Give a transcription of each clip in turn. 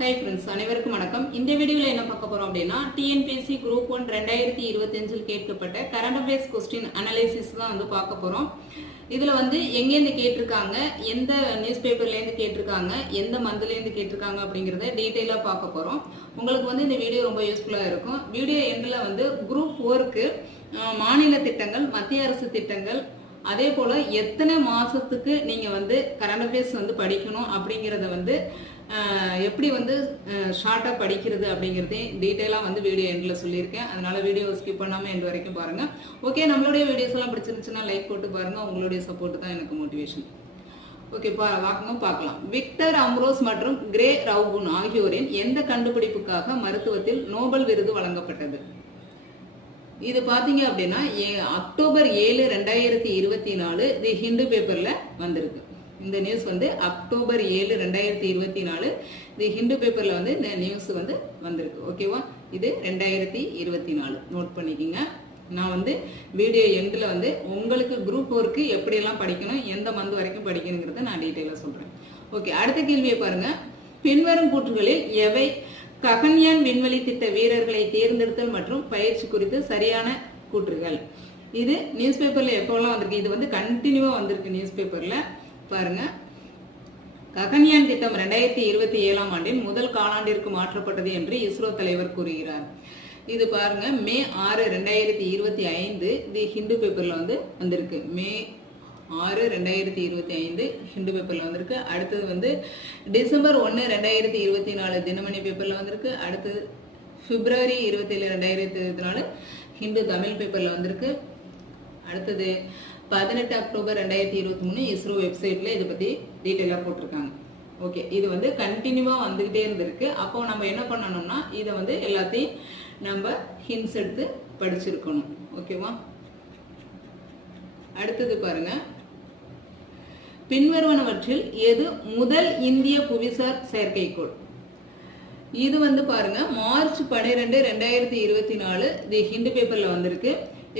Hi friends, அனைவருக்கும் வணக்கம். இந்த வீடியோவில் என்ன பார்க்க போறோம் அப்படின்னா, டிஎன்பிஎஸ்சி குரூப் 1 2025 கேட்கப்பட்ட கரண்ட் அஃபேர்ஸ் கொஸ்டின் அனலைசிஸ் தான் வந்து பார்க்க போறோம். இதுல வந்து எங்கேருந்து கேட்டிருக்காங்க, எந்த நியூஸ் பேப்பர்லேருந்து கேட்டிருக்காங்க, எந்த மந்த்லேருந்து கேட்டிருக்காங்க அப்படிங்கிறத டீட்டெயிலாக பார்க்க போறோம். உங்களுக்கு வந்து இந்த வீடியோ ரொம்ப யூஸ்ஃபுல்லாக இருக்கும். வீடியோ எண்டில் வந்து குரூப் 4க்கு மாநில திட்டங்கள், மத்திய அரசு திட்டங்கள், அதே போல எத்தனை மாசத்துக்கு நீங்க வந்து கரண்ட் அஃபேர்ஸ் வந்து படிக்கணும் அப்படிங்கிறத வந்து எப்படி வந்து ஷார்ட்டாக படிக்கிறது அப்படிங்கிறதையும் டீட்டெயிலாக வந்து வீடியோ எண்டில் சொல்லியிருக்கேன். அதனால வீடியோ ஸ்கிப் பண்ணாமல் எண்ட் வரைக்கும் பாருங்க. ஓகே, நம்மளுடைய வீடியோஸ் எல்லாம் பிடிச்சிருந்துச்சுன்னா லைக் போட்டு பாருங்க. உங்களுடைய சப்போர்ட் தான் எனக்கு மோட்டிவேஷன். ஓகே, வாங்க பார்க்கலாம். விக்டர் அம்ரோஸ் மற்றும் கிரே ரவுபுன் ஆகியோரின் எந்த கண்டுபிடிப்புக்காக மருத்துவத்தில் நோபல் விருது வழங்கப்பட்டது? இது பாத்தீங்க அப்படின்னா அக்டோபர் 7, 2024 தி ஹிந்து பேப்பர்ல வந்திருக்கு. இந்த நியூஸ் வந்து அக்டோபர் 7, 2024 தி ஹிந்து பேப்பர்ல வந்து இந்த நியூஸ் வந்து வந்திருக்கு. ஓகேவா, இது 2024 நோட் பண்ணிக்கோங்க. நான் வந்து வீடியோ எண்டில் வந்து உங்களுக்கு குரூப் 4க்கு எப்படியெல்லாம் படிக்கணும், எந்த மந்த் வரைக்கும் படிக்கணுங்கிறத நான் டீட்டெயிலாக சொல்றேன். ஓகே, அடுத்த கேள்வியை பாருங்க. பின்வரும் கூற்றுகளில் எவை ககன்யான் விண்வெளி திட்ட வீரர்களை தேர்ந்தெடுத்தல் மற்றும் பயிற்சி குறித்து சரியான கூற்றுகள்? இது நியூஸ் பேப்பர்ல எப்போல்லாம் வந்திருக்கு, இது வந்து கண்டினியூவா வந்திருக்கு நியூஸ் பேப்பர்ல பாருங்க. ககன்யான் திட்டம் 2027 ஆண்டின் முதல் காலாண்டிற்கு மாற்றப்பட்டது என்று இஸ்ரோ தலைவர் கூறுகிறார். இது பாருங்க, மே 6, 2025 தி ஹிந்து பேப்பர்ல வந்து வந்திருக்கு. மே 6, 2025 ஹிந்து பேப்பர்ல வந்திருக்கு. அடுத்தது வந்து டிசம்பர் 1, 2024 தினமணி பேப்பர்ல வந்திருக்கு. அடுத்தது பிப்ரவரி 27, 2024 ஹிந்து தமிழ் பேப்பர்ல வந்திருக்கு. அடுத்தது 18 அக்டோபர் 2023 இஸ்ரோ வெப்சைட்ல இதை பத்தி டீட்டெயிலா போட்டிருக்காங்க. ஓகே, இது வந்து கண்டினியூவா வந்துகிட்டே இருந்திருக்கு. அப்போ நம்ம என்ன பண்ணணும்னா இதை வந்து எல்லாத்தையும் நம்ம ஹிண்ட்ஸ் எடுத்து படிச்சிருக்கணும். ஓகேவா, அடுத்தது பாருங்க. பின்வருவனவற்றில் எது முதல் இந்திய புவிசார் செயற்கைக்கோள்? இது வந்து பாருங்க, மார்ச் 12, 2024 தி ஹிந்து பேப்பர்ல வந்திருக்கு.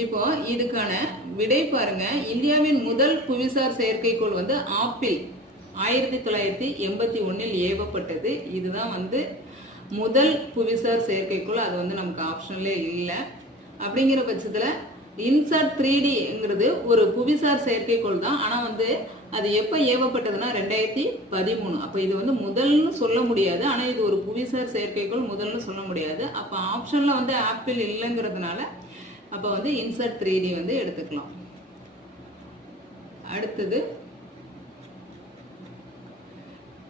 இப்போ இதுக்கான விடை பாருங்க. இந்தியாவின் முதல் புவிசார் செயற்கைக்கோள் வந்து ஆப்பிள் 1981 ஏவப்பட்டது. இதுதான் வந்து முதல் புவிசார் செயற்கைக்கோள். அது வந்து நமக்கு ஆப்ஷன்ல இல்லை. அப்படிங்கிற பட்சத்துல இன்சாட் 3Dங்கிறது ஒரு புவிசார் செயற்கைக்கோள் தான். ஆனா வந்து அது எப்ப ஏவப்பட்டதுன்னா 2013. அப்ப இது வந்து முதல்னு சொல்ல முடியாது. ஆனா இது ஒரு புவிசார் செயற்கைக்கோள், முதல்னு சொல்ல முடியாது. அப்ப ஆப்ஷன்ல வந்து ஆப்பிள் இல்லைங்கிறதுனால அப்ப வந்து இன்சாட் 3D வந்து எடுத்துக்கலாம். அடுத்தது,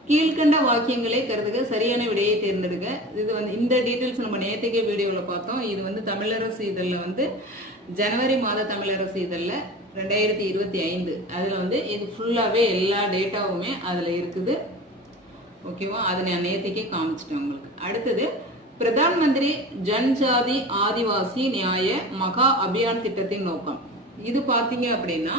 கீழ்கண்ட வாக்கியங்களை கருதுக, சரியான விடையை தேர்ந்தெடுக்க. இது வந்து இந்த டீட்டெயில்ஸ் நம்ம நேற்றுக்கே வீடியோவில் பார்த்தோம். இது வந்து தமிழரசு இதழில் வந்து ஜனவரி மாத தமிழரசு இதழில் 2025 அதுல வந்து இது ஃபுல்லாவே எல்லா டேட்டாவுமே அதுல இருக்குது. ஓகேவா, அதை நான் நேற்றுக்கே காமிச்சிட்டேன் உங்களுக்கு. அடுத்தது, பிரதான் மந்திரி ஜன்ஜாதி ஆதிவாசி நியாய மகா அபியான் திட்டத்தின் நோக்கம். இது பாத்தீங்க அப்படின்னா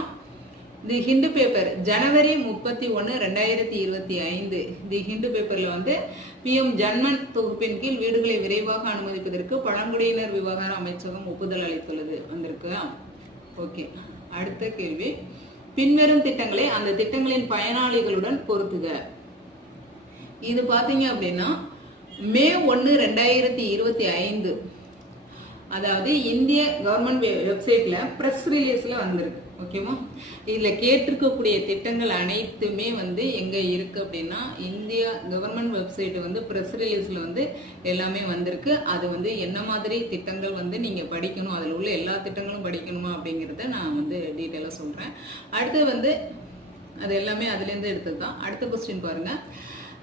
தி ஹிந்து பேப்பர் ஜனவரி 31, 2025 தி ஹிந்து பேப்பர்ல வந்து பிஎம் ஜன்மன் தொகுப்பின் கீழ் வீடுகளை விரைவாக அனுமதிப்பதற்கு பழங்குடியினர் விவகார அமைச்சகம் ஒப்புதல் அளித்துள்ளது வந்திருக்கு. ஓகே, அடுத்த கேள்வி. பின்வரும் திட்டங்களை அந்த திட்டங்களின் பயனாளிகளுடன் பொருத்துக. இது பாத்தீங்க அப்படின்னா மே 1, 2025 அதாவது இந்திய கவர்மெண்ட் வெப்சைட்ல பிரஸ் ரிலீஸ்ல வந்திருக்கு. ஓகேவா, இதுல கேட்டிருக்கக்கூடிய திட்டங்கள் அனைத்துமே வந்து எங்க இருக்கு அப்படின்னா இந்திய கவர்மெண்ட் வெப்சைட் வந்து பிரஸ் ரிலீஸ்ல வந்து எல்லாமே வந்திருக்கு. அது வந்து என்ன மாதிரி திட்டங்கள் வந்து நீங்க படிக்கணும், அதுல உள்ள எல்லா திட்டங்களும் படிக்கணுமா அப்படிங்கிறத நான் வந்து டீட்டெயிலா சொல்றேன். அடுத்து வந்து அது எல்லாமே அதுல இருந்து எடுத்ததுதான். அடுத்த கொஸ்டின் பாருங்க.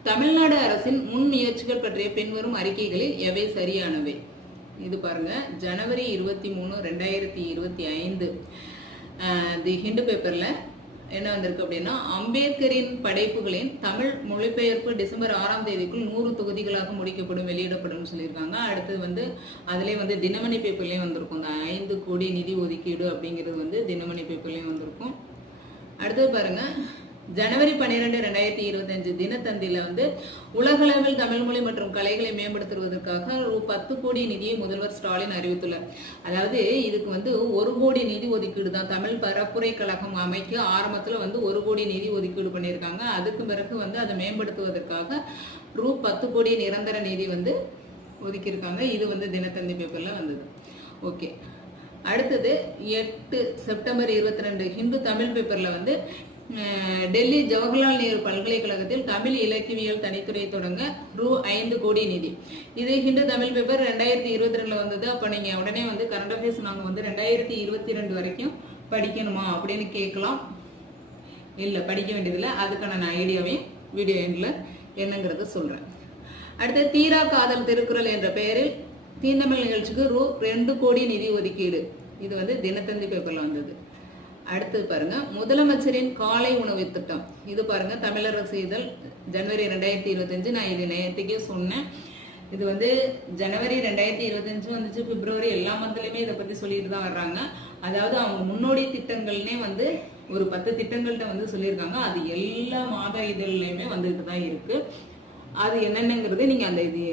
தமிழ்நாடு அரசின் முன் முயற்சிகள் பற்றிய பின்வரும் அறிக்கைகளில் எவை சரியானவை? இது பாருங்க, ஜனவரி 23, 2025 தி ஹிந்து பேப்பர்ல என்ன வந்திருக்கு அப்படின்னா, அம்பேத்கரின் படைப்புகளின் தமிழ் மொழிபெயர்ப்பு டிசம்பர் 6ஆம் தேதிக்குள் 100 தொகுதிகளாக முடிக்கப்படும், வெளியிடப்படும் சொல்லியிருக்காங்க. அடுத்தது வந்து அதுலேயே வந்து தினமணி பேப்பர்லேயும் வந்திருக்கும். இந்த 5 கோடி நிதி ஒதுக்கீடு அப்படிங்கிறது வந்து தினமணி பேப்பர்லேயும் வந்திருக்கும். அடுத்தது பாருங்க, ஜனவரி 12, 2025 தினத்தந்தியில வந்து உலகளவில் தமிழ் மொழி மற்றும் கலைகளை மேம்படுத்துவதற்காக ரூ. 10 கோடி நிதியை முதல்வர் ஸ்டாலின் அறிவித்துள்ளார். அதாவது இதுக்கு வந்து 1 கோடி நிதி ஒதுக்கீடு தான். தமிழ் பரப்புரை கழகம் அமைக்க ஆரம்பத்துல வந்து 1 கோடி நிதி ஒதுக்கீடு பண்ணியிருக்காங்க. அதுக்கு பிறகு வந்து அதை மேம்படுத்துவதற்காக ரூ. 10 கோடி நிரந்தர நிதி வந்து ஒதுக்கியிருக்காங்க. இது வந்து தினத்தந்தி பேப்பர்ல வந்தது. ஓகே, அடுத்தது 8 செப்டம்பர் 22 ஹிந்து தமிழ் பேப்பர்ல வந்து டெல்லி ஜவஹர்லால் நேரு பல்கலைக்கழகத்தில் தமிழ் இலக்கியவியல் தனித்துறை தொடங்க ரூ. 5 கோடி நிதி. இது ஹிந்து தமிழ் பேப்பர் 2022 வந்தது. அப்போ நீங்கள் உடனே வந்து கரண்ட் அஃபேர்ஸ் நாங்கள் வந்து 2022 வரைக்கும் படிக்கணுமா அப்படின்னு கேட்கலாம். இல்லை, படிக்க வேண்டியதில்லை. அதுக்கான நான் ஐடியாவையும் வீடியோ எண்டில் என்னங்கிறத சொல்கிறேன். அடுத்து தீரா காதல் திருக்குறள் என்ற பெயரில் தீந்தமிழ் நிகழ்ச்சிக்கு ரூ. 2 கோடி நிதி ஒதுக்கீடு. இது வந்து தினத்தந்தி பேப்பரில் வந்தது. அடுத்து பாருங்க, முதலமைச்சரின் காலை உணவு திட்டம். இது பாருங்க, தமிழரசு இதழ் ஜனவரி 2025. நான் இது நேற்றுக்கே சொன்னேன். இது வந்து ஜனவரி 2025 வந்துச்சு, பிப்ரவரி எல்லா மந்த்லையுமே இதை பற்றி சொல்லிட்டு தான் வர்றாங்க. அதாவது அவங்க முன்னோடி திட்டங்கள்னே வந்து ஒரு 10 திட்டங்கள்கிட்ட வந்து சொல்லியிருக்காங்க. அது எல்லா மாத இதழ்லையுமே வந்துட்டு தான் இருக்கு. அது என்னென்னங்கிறது நீங்கள் அந்த இது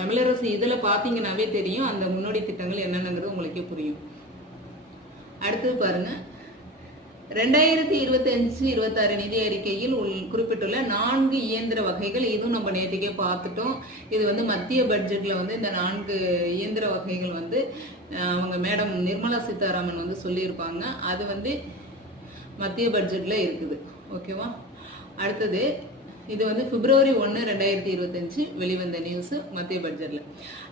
தமிழரசு இதில் பார்த்தீங்கன்னாவே தெரியும். அந்த முன்னோடி திட்டங்கள் என்னென்னங்கிறது உங்களுக்கே புரியும். அடுத்தது பாருங்க, 2025-26 நிதி அறிக்கையில் குறிப்பிட்டுள்ள 4 இயந்திர வகைகள். இதுவும் நம்ம நேற்றுக்கே பார்த்துட்டோம். இது வந்து மத்திய பட்ஜெட்ல வந்து இந்த 4 இயந்திர வகைகள் வந்து அவங்க மேடம் நிர்மலா சீதாராமன் வந்து சொல்லியிருப்பாங்க. அது வந்து மத்திய பட்ஜெட்ல இருக்குது. ஓகேவா? அடுத்தது இது வந்து பிப்ரவரி 1, 2025 வெளிவந்த நியூஸ் மத்திய பட்ஜெட்ல.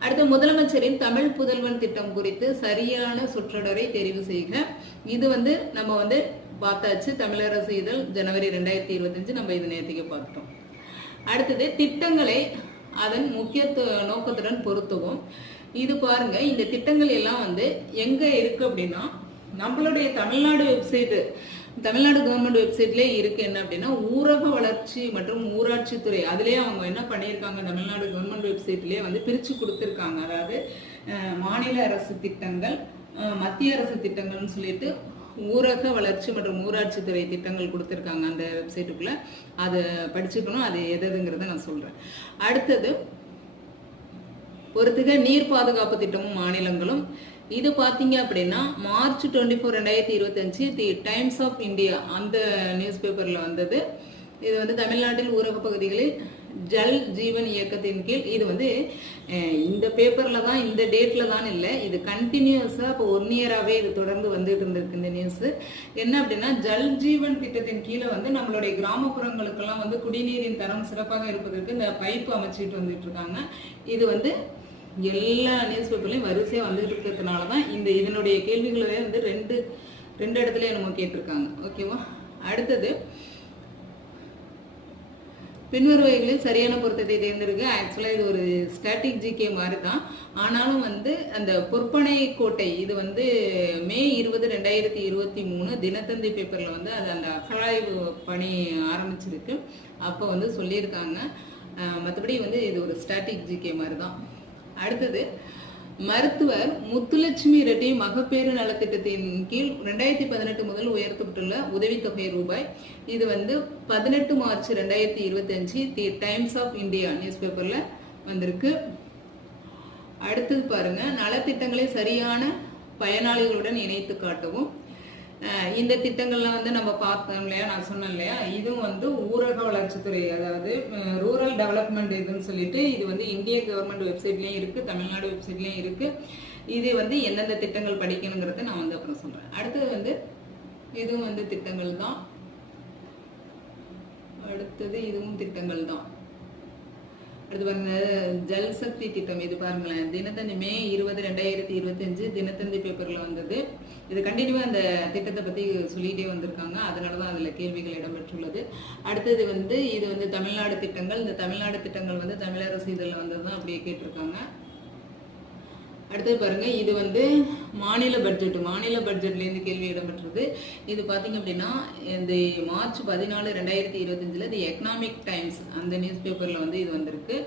அடுத்து முதலமைச்சரின் தமிழ் புதல்வன் திட்டம் குறித்து சரியான சொற்றொடரை தெரிவு செய்க. இது வந்து நம்ம வந்து பார்த்தாச்சு. தமிழரசு இதழ் ஜனவரி 2025 நம்ம இது நேற்றுக்கு பார்த்துட்டோம். அடுத்தது திட்டங்களை அதன் முக்கியத்துவ நோக்கத்துடன் பொருத்துவோம். இது பாருங்க, இந்த திட்டங்கள் எல்லாம் வந்து எங்க இருக்கு அப்படின்னா நம்மளுடைய தமிழ்நாடு வெப்சைட், தமிழ்நாடு கவர்மெண்ட் வெப்சைட்லேயே இருக்கு. என்ன அப்படின்னா ஊரக வளர்ச்சி மற்றும் ஊராட்சி துறை, அதுலேயே அவங்க என்ன பண்ணியிருக்காங்க, தமிழ்நாடு கவர்மெண்ட் வெப்சைட்லேயே வந்து பிரித்து கொடுத்துருக்காங்க. அதாவது மாநில அரசு திட்டங்கள், மத்திய அரசு திட்டங்கள்னு சொல்லிட்டு ஊரக வளர்ச்சி மற்றும் ஊராட்சி துறை திட்டங்கள் கொடுத்துருக்காங்க அந்த வெப்சைட்டுக்குள்ள. அதை படிச்சுக்கணும். அது எதுங்கிறத நான் சொல்றேன். அடுத்தது பொறுத்துக நீர் பாதுகாப்பு திட்டமும் மாநிலங்களும். இது பார்த்தீங்க அப்படின்னா March 24, 2025 the Times of India அந்த நியூஸ் பேப்பரில் வந்தது. இது வந்து தமிழ்நாட்டில் ஊரக பகுதிகளில் ஜல் ஜீவன் இயக்கத்தின் கீழ். இது வந்து இந்த பேப்பரில் தான், இந்த டேட்டில் தான் இல்லை, இது கண்டினியூஸாக இப்போ 1 இயராகவே இது தொடர்ந்து வந்துட்டு இருந்திருக்கு இந்த நியூஸு. என்ன அப்படின்னா ஜல் ஜீவன் திட்டத்தின் கீழே வந்து நம்மளுடைய கிராமப்புறங்களுக்கெல்லாம் வந்து குடிநீரின் தரம் சிறப்பாக இருப்பதற்கு இந்த பைப்பு அமைச்சிட்டு வந்துட்டு இருக்காங்க. இது வந்து எல்லா நியூஸ் பேப்பர்லையும் வரிசையாக வந்துட்டு இருக்கிறதுனால தான் இதனுடைய கேள்விகளே வந்து ரெண்டு இடத்துல நம்ம கேட்டிருக்காங்க. ஓகேவா? அடுத்தது பின்வருவைகளில் சரியான பொருத்தத்தை தேர்ந்தெடுக்க. ஆக்சுவலாக இது ஒரு ஸ்டாட்டிக் ஜிகே மாதிரி தான். ஆனாலும் வந்து அந்த பொற்பனை கோட்டை இது வந்து மே 20, 2023 தினத்தந்தி பேப்பரில் வந்து அது அந்த அகழாய்வு பணி ஆரம்பிச்சிருக்கு. அப்போ வந்து சொல்லியிருக்காங்க. மற்றபடி வந்து இது ஒரு ஸ்டாட்டிக் ஜிகே மாதிரி தான். அடுத்தது மருத்துவர் முத்துலட்சுமி ரெட்டி மகப்பேறு நலத்திட்டத்தின் கீழ் 2018 முதல் உயர்த்தப்பட்டுள்ள உதவித்தொகை ரூபாய். இது வந்து 18 March 2025 the Times of India news பேப்பர்ல வந்திருக்கு. அடுத்தது பாருங்க, நலத்திட்டங்களை சரியான பயனாளிகளுடன் இணைத்து காட்டவும். இந்த திட்டங்கள்லாம் வந்து நம்ம பார்த்தோம் இல்லையா, நான் சொன்னேன் இல்லையா, இதுவும் வந்து ஊரக வளர்ச்சித்துறை, அதாவது ரூரல் டெவலப்மெண்ட் இதுன்னு சொல்லிட்டு இது வந்து இந்திய கவர்மெண்ட் வெப்சைட்லேயும் இருக்குது, தமிழ்நாடு வெப்சைட்லேயும் இருக்குது. இது வந்து எந்தெந்த திட்டங்கள் படிக்கணுங்கிறத நான் வந்து அப்புறம் சொல்கிறேன். அடுத்தது வந்து இதுவும் வந்து திட்டங்கள் தான். அடுத்தது இதுவும் திட்டங்கள் தான். அடுத்து பாருங்க, ஜல் சக்தி திட்டம். இது பாருங்களேன், தினத்தந்தி மே 20, 2025 தினத்தந்தி பேப்பர்ல வந்தது. இது கண்டினியூவா அந்த திட்டத்தை பத்தி சொல்லிட்டே வந்திருக்காங்க. அதனாலதான் அதுல கேள்விகள் இடம்பெற்றுள்ளது. அடுத்தது வந்து இது வந்து தமிழ்நாடு திட்டங்கள். இந்த தமிழ்நாடு திட்டங்கள் வந்து தமிழரசு இதழில் வந்ததுதான் அப்படியே கேட்டிருக்காங்க. அடுத்தது பாருங்க, இது வந்து மாநில பட்ஜெட்லேருந்து கேள்வி இடம்பெற்றது. இது பார்த்தீங்க அப்படின்னா இந்த மார்ச் 14, 2025 தி எக்கனாமிக் டைம்ஸ் அந்த நியூஸ் பேப்பரில் வந்து இது வந்திருக்கு.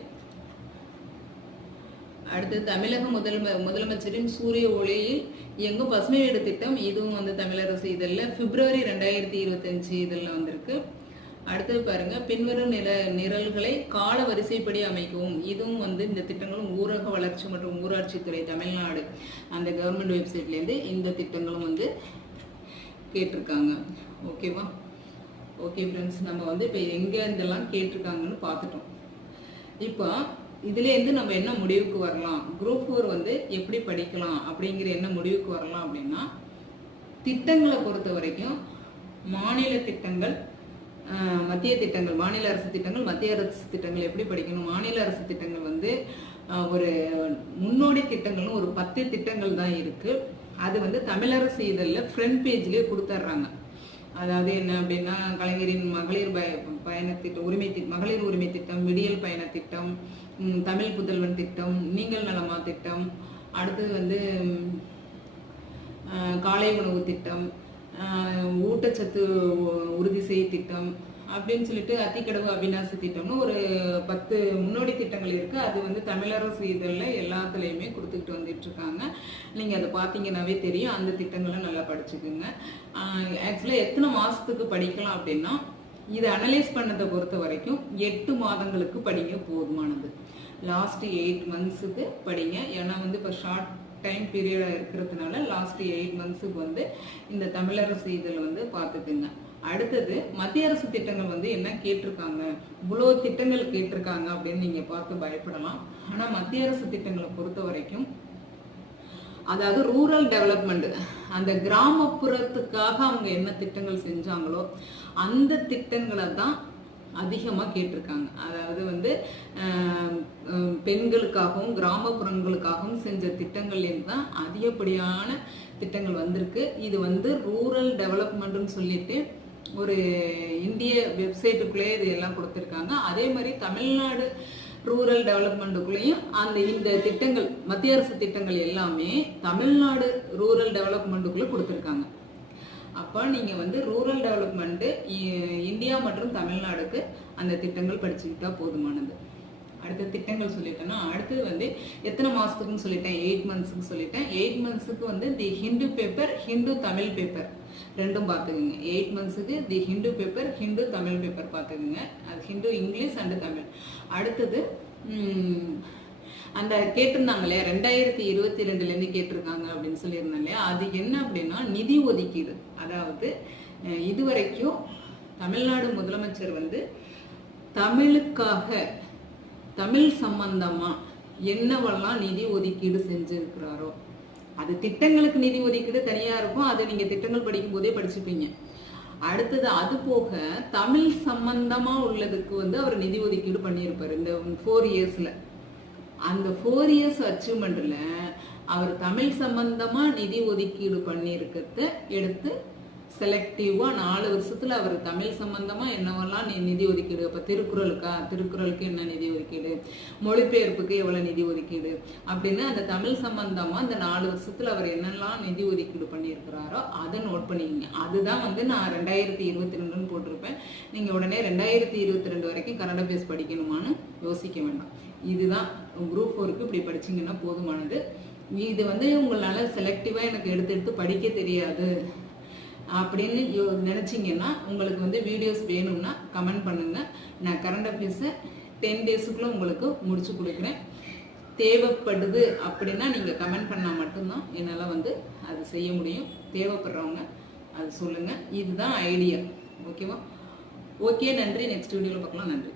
அடுத்து தமிழக முதலமைச்சரின் சூரிய ஒளியில் இயங்கும் பசுமை வீடு திட்டம், இதுவும் வந்து தமிழரசு இதழில் பிப்ரவரி 2025 இதழில் வந்திருக்கு. அடுத்தது பாருங்க, பின்வரும் நிரல்களை கால வரிசைப்படி அமைக்கவும், இதுவும் வந்து இந்த திட்டங்களும் ஊரக வளர்ச்சி மற்றும் ஊராட்சித்துறை தமிழ்நாடு அந்த கவர்மெண்ட் வெப்சைட்லேருந்து இந்த திட்டங்களும் வந்து கேட்டிருக்காங்க. ஓகேவா? ஓகே ஃப்ரெண்ட்ஸ், நம்ம வந்து இப்போ எங்கே இதெல்லாம் கேட்டிருக்காங்கன்னு பார்த்துட்டோம். இப்போ இதுலேருந்து நம்ம என்ன முடிவுக்கு வரலாம், குரூப் 4 வந்து எப்படி படிக்கலாம் அப்படிங்கிற என்ன முடிவுக்கு வரலாம் அப்படின்னா, திட்டங்களை பொறுத்த வரைக்கும் மாநில திட்டங்கள், மத்திய திட்டங்கள், மாநில அரசு திட்டங்கள், மத்திய அரசு திட்டங்கள் எப்படி படிக்கணும். மாநில அரசு திட்டங்கள் வந்து ஒரு முன்னோடி திட்டங்கள்னு ஒரு 10 திட்டங்கள் தான் இருக்குது. அது வந்து தமிழரசு இதழில் ஃப்ரண்ட் பேஜ்லேயே கொடுத்துட்றாங்க. அதாவது என்ன அப்படின்னா, கலைஞரின் மகளிர் மகளிர் உரிமை திட்டம், விடியல் பயண திட்டம், தமிழ் புதல்வன் திட்டம், நீங்கள் நலமா திட்டம், அடுத்தது வந்து காலை உணவு திட்டம், ஊட்டச்சத்து உறுதி செய் திட்டம் அப்படின்னு சொல்லிட்டு அத்திக்கடவு அவிநாசி திட்டம்னு ஒரு 10 முன்னோடி திட்டங்கள் இருக்குது. அது வந்து தமிழரசு இதழில் எல்லாத்துலேயுமே கொடுத்துக்கிட்டு வந்துட்டு இருக்காங்க. நீங்கள் அதை பார்த்தீங்கன்னாவே தெரியும். அந்த திட்டங்களை நல்லா படிச்சுக்குங்க. ஆக்சுவலாக எத்தனை மாதத்துக்கு படிக்கலாம் அப்படின்னா, இதை அனலைஸ் பண்ணதை பொறுத்த வரைக்கும் 8 மாதங்களுக்கு படிங்க போதுமானது. லாஸ்ட் 8 மந்த்ஸுக்கு படிங்க. ஏன்னா வந்து இப்போ ஷார்ட் டைம் பீரியடாக இருக்கிறதுனால லாஸ்ட் 8 மந்த்ஸுக்கு வந்து இந்த தமிழரசு இதில் வந்து பார்த்துக்குங்க. அடுத்தது மத்திய அரசு திட்டங்கள் வந்து என்ன கேட்டிருக்காங்க, இவ்வளோ திட்டங்கள் கேட்டிருக்காங்க அப்படின்னு நீங்கள் பார்த்து பயப்படலாம். ஆனால் மத்திய அரசு திட்டங்களை பொறுத்த வரைக்கும், அதாவது ரூரல் டெவலப்மெண்ட், அந்த கிராமப்புறத்துக்காக அவங்க என்ன திட்டங்கள் செஞ்சாங்களோ அந்த திட்டங்களை தான் அதிகமாக கேட்டிருக்காங்க. அதாவது வந்து பெண்களுக்காகவும் கிராமப்புறங்களுக்காகவும் செஞ்ச திட்டங்கள்லேருந்து தான் அதிகப்படியான திட்டங்கள் வந்திருக்கு. இது வந்து ரூரல் டெவலப்மெண்ட்னு சொல்லிட்டு ஒரு இந்திய வெப்சைட்டுக்குள்ளே இது எல்லாம் கொடுத்துருக்காங்க. அதே மாதிரி தமிழ்நாடு ரூரல் டெவலப்மெண்ட்டுக்குள்ளேயும் இந்த திட்டங்கள், மத்திய அரசு திட்டங்கள் எல்லாமே தமிழ்நாடு ரூரல் டெவலப்மெண்ட்டுக்குள்ளே கொடுத்துருக்காங்க. அப்போ நீங்கள் வந்து ரூரல் டெவலப்மெண்ட்டு இந்தியா மற்றும் தமிழ்நாடுக்கு அந்த திட்டங்கள் படிச்சுக்கிட்டா போதுமானது. அடுத்த திட்டங்கள் சொல்லிட்டேன்னா, அடுத்தது வந்து எத்தனை மாதத்துக்குன்னு சொல்லிட்டேன், 8 மந்த்ஸுக்கு சொல்லிட்டேன். 8 மந்த்ஸுக்கு வந்து தி ஹிந்து பேப்பர், ஹிந்து தமிழ் பேப்பர் ரெண்டும் பார்த்துக்குங்க. 8 மந்த்ஸுக்கு தி ஹிந்து பேப்பர், ஹிந்து தமிழ் பேப்பர் பார்த்துக்குங்க. அது ஹிந்து, இங்கிலீஷ் அண்டு தமிழ். அடுத்தது அந்த கேட்டிருந்தாங்க இல்லையா, 2022லேருந்து கேட்டிருக்காங்க அப்படின்னு சொல்லியிருந்தேன் இல்லையா, அது என்ன அப்படின்னா நிதி ஒதுக்கீடு. அதாவது இதுவரைக்கும் தமிழ்நாடு முதலமைச்சர் வந்து தமிழுக்காக, தமிழ் சம்பந்தமா என்னவெல்லாம் நிதி ஒதுக்கீடு செஞ்சிருக்கிறாரோ, அது திட்டங்களுக்கு நிதி ஒதுக்கீடு தனியாக இருக்கும். அது நீங்கள் திட்டங்கள் படிக்கும் போதே படிச்சுப்பீங்க. அடுத்தது அது போக தமிழ் சம்பந்தமா உள்ளதுக்கு வந்து அவர் நிதி ஒதுக்கீடு பண்ணியிருப்பார் இந்த 4 இயர்ஸில். அந்த 4 இயர்ஸ் அச்சீவ்மெண்ட்டில் அவர் தமிழ் சம்பந்தமா நிதி ஒதுக்கீடு பண்ணியிருக்கிறத எடுத்து செலக்டிவாக 4 வருஷத்தில் அவர் தமிழ் சம்பந்தமா என்னவெல்லாம் நிதி ஒதுக்கீடு, இப்போ திருக்குறளுக்கு என்ன நிதி ஒதுக்கீடு, மொழிபெயர்ப்புக்கு எவ்வளோ நிதி ஒதுக்கீடு அப்படின்னு அந்த தமிழ் சம்பந்தமா அந்த 4 வருஷத்தில் அவர் என்னெல்லாம் நிதி ஒதுக்கீடு பண்ணியிருக்கிறாரோ அதை நோட் பண்ணிக்கங்க. அதுதான் வந்து நான் 2022ன்னு போட்டிருப்பேன். நீங்கள் உடனே 2022 வரைக்கும் கன்னட பேஸ் படிக்கணுமான்னு யோசிக்க வேண்டாம். இதுதான் குரூப் 4க்கு இப்படி படிச்சிங்கன்னா போதுமானது. இது வந்து உங்களால் செலக்டிவாக எனக்கு எடுத்து படிக்க தெரியாது அப்படின்னு நினச்சிங்கன்னா, உங்களுக்கு வந்து வீடியோஸ் வேணும்னா கமெண்ட் பண்ணுங்கள். நான் கரண்ட் அஃபேர்ஸை 10 டேஸுக்குள்ளே உங்களுக்கு முடிச்சு கொடுக்குறேன். தேவைப்படுது அப்படின்னா நீங்கள் கமெண்ட் பண்ணால் மட்டும்தான் என்னால் வந்து அது செய்ய முடியும். தேவைப்படுறவங்க அது சொல்லுங்கள். இதுதான் ஐடியா. ஓகேவா? ஓகே, நன்றி. நெக்ஸ்ட் வீடியோவில் பார்க்கலாம். நன்றி.